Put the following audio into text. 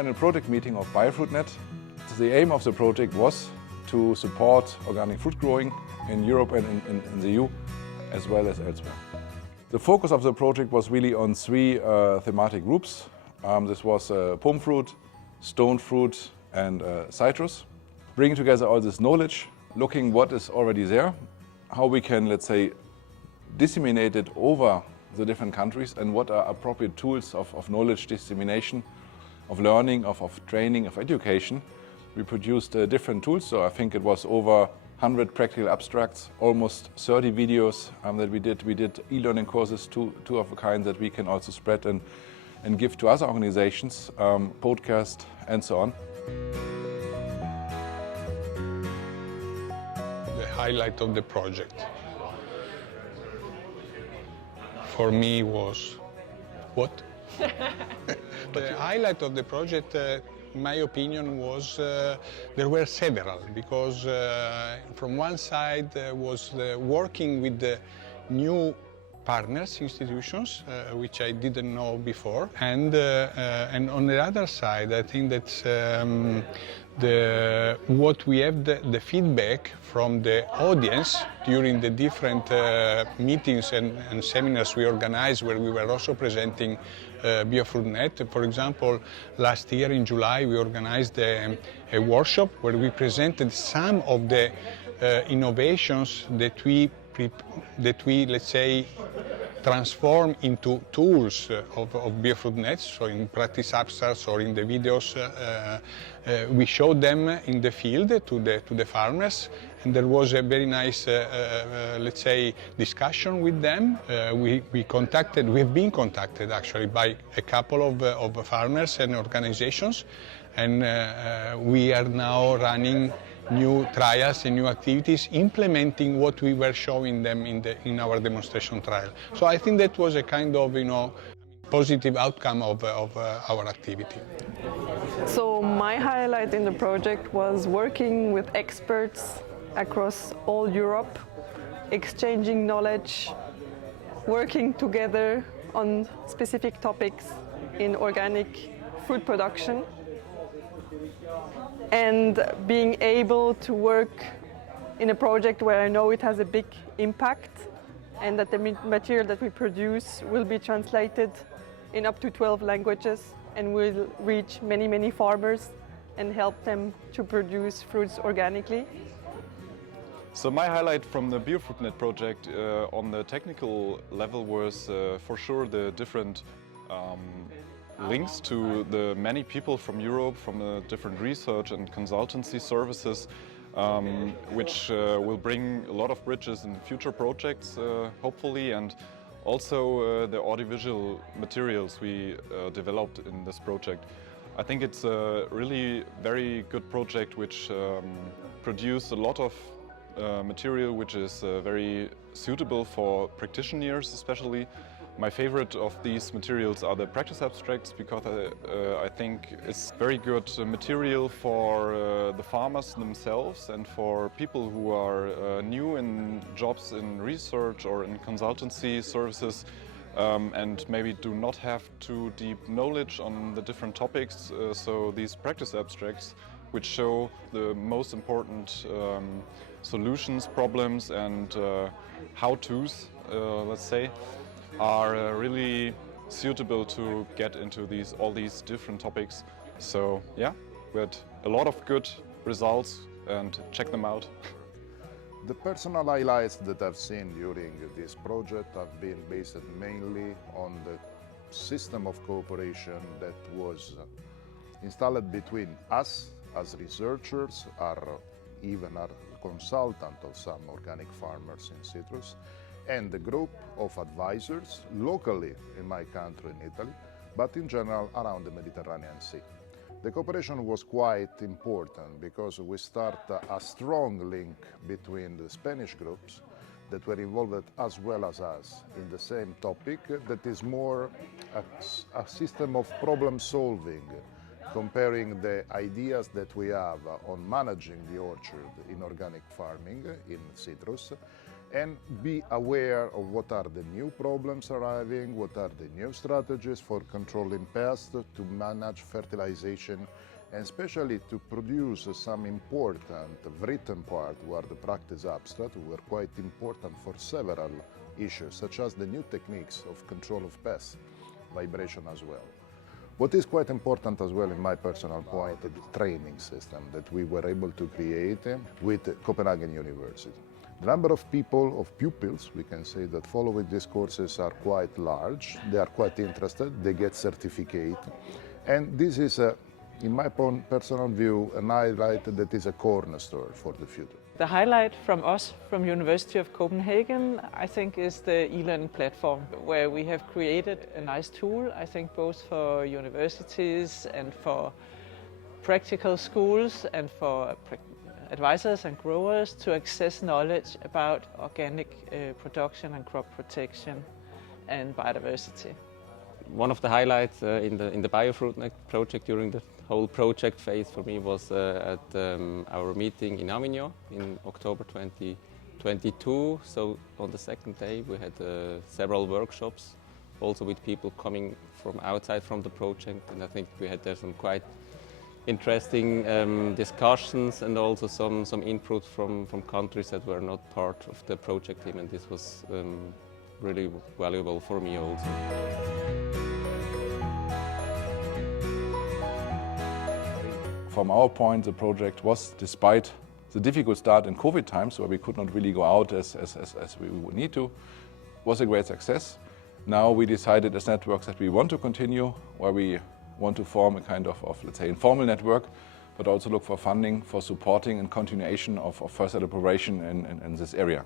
annual project meeting of BIOFRUITNET. The aim of the project was to support organic fruit growing in Europe and in the EU, as well as elsewhere. The focus of the project was really on three thematic groups. This was palm fruit, stone fruit and citrus. Bringing together all this knowledge, looking what is already there, how we can, let's say, disseminate it over the different countries and what are appropriate tools of knowledge dissemination, of learning, of training, of education. We produced different tools, so I think it was over 100 practical abstracts, almost 30 videos that we did. We did e-learning courses, two of a kind that we can also spread and give to other organizations, podcasts and so on. The highlight of the project for me was what? The highlight of the project, in my opinion, was there were several, because from one side was working with the new partners, institutions, which I didn't know before, and on the other side, I think that what we have the feedback from the audience during the different meetings and seminars we organized, where we were also presenting BIOFRUITNET. For example, last year in July we organized a workshop where we presented some of the innovations that we let's say transform into tools of BIOFRUITNET, so in practice abstracts or in the videos. We showed them in the field to the farmers, and there was a very nice, let's say, discussion with them. We have been contacted actually by a couple of farmers and organizations, and we are now running new trials and new activities, implementing what we were showing them in our demonstration trial. So I think that was a kind of, positive outcome of our activity. So my highlight in the project was working with experts across all Europe, exchanging knowledge, working together on specific topics in organic food production, and being able to work in a project where I know it has a big impact and that the material that we produce will be translated in up to 12 languages and will reach many, many farmers and help them to produce fruits organically. So my highlight from the BIOFRUITNET project on the technical level was for sure the different links to the many people from Europe, from the different research and consultancy services, which will bring a lot of bridges in future projects, hopefully, and also the audiovisual materials we developed in this project. I think it's a really very good project which produced a lot of material which is very suitable for practitioners especially. My favorite of these materials are the practice abstracts, because I think it's very good material for the farmers themselves and for people who are new in jobs in research or in consultancy services and maybe do not have too deep knowledge on the different topics. So these practice abstracts, which show the most important solutions, problems and how-tos, let's say, are really suitable to get into all these different topics. So yeah, we had a lot of good results, and check them out. The personal highlights that I've seen during this project have been based mainly on the system of cooperation that was installed between us as researchers, or even our consultant of some organic farmers in citrus, and the group of advisors locally in my country, in Italy, but in general around the Mediterranean Sea. The cooperation was quite important because we start a strong link between the Spanish groups that were involved as well as us in the same topic, that is more a system of problem solving, comparing the ideas that we have on managing the orchard in organic farming in citrus and be aware of what are the new problems arriving, what are the new strategies for controlling pests, to manage fertilization, and especially to produce some important written part where the practice abstract were quite important for several issues, such as the new techniques of control of pests, vibration as well. What is quite important as well in my personal point, the training system that we were able to create with Copenhagen University. The number of people, of pupils, we can say, that following these courses are quite large. They are quite interested, they get certificate. And this is, in my personal view, an highlight that is a cornerstone for the future. The highlight from us, from University of Copenhagen, I think is the e-learning platform, where we have created a nice tool, I think both for universities and for practical schools and for advisors and growers to access knowledge about organic production and crop protection and biodiversity. One of the highlights in the BIOFRUITNET project during the whole project phase for me was at our meeting in Avignon in October 2022. So on the second day we had several workshops, also with people coming from outside from the project, and I think we had there some quite interesting discussions and also some input from countries that were not part of the project team, and this was really valuable for me also. From our point, the project was, despite the difficult start in COVID times, where we could not really go out as we would need to, was a great success. Now we decided as networks that we want to continue, where we want to form a kind of let's say, informal network, but also look for funding for supporting and continuation of further elaboration in this area.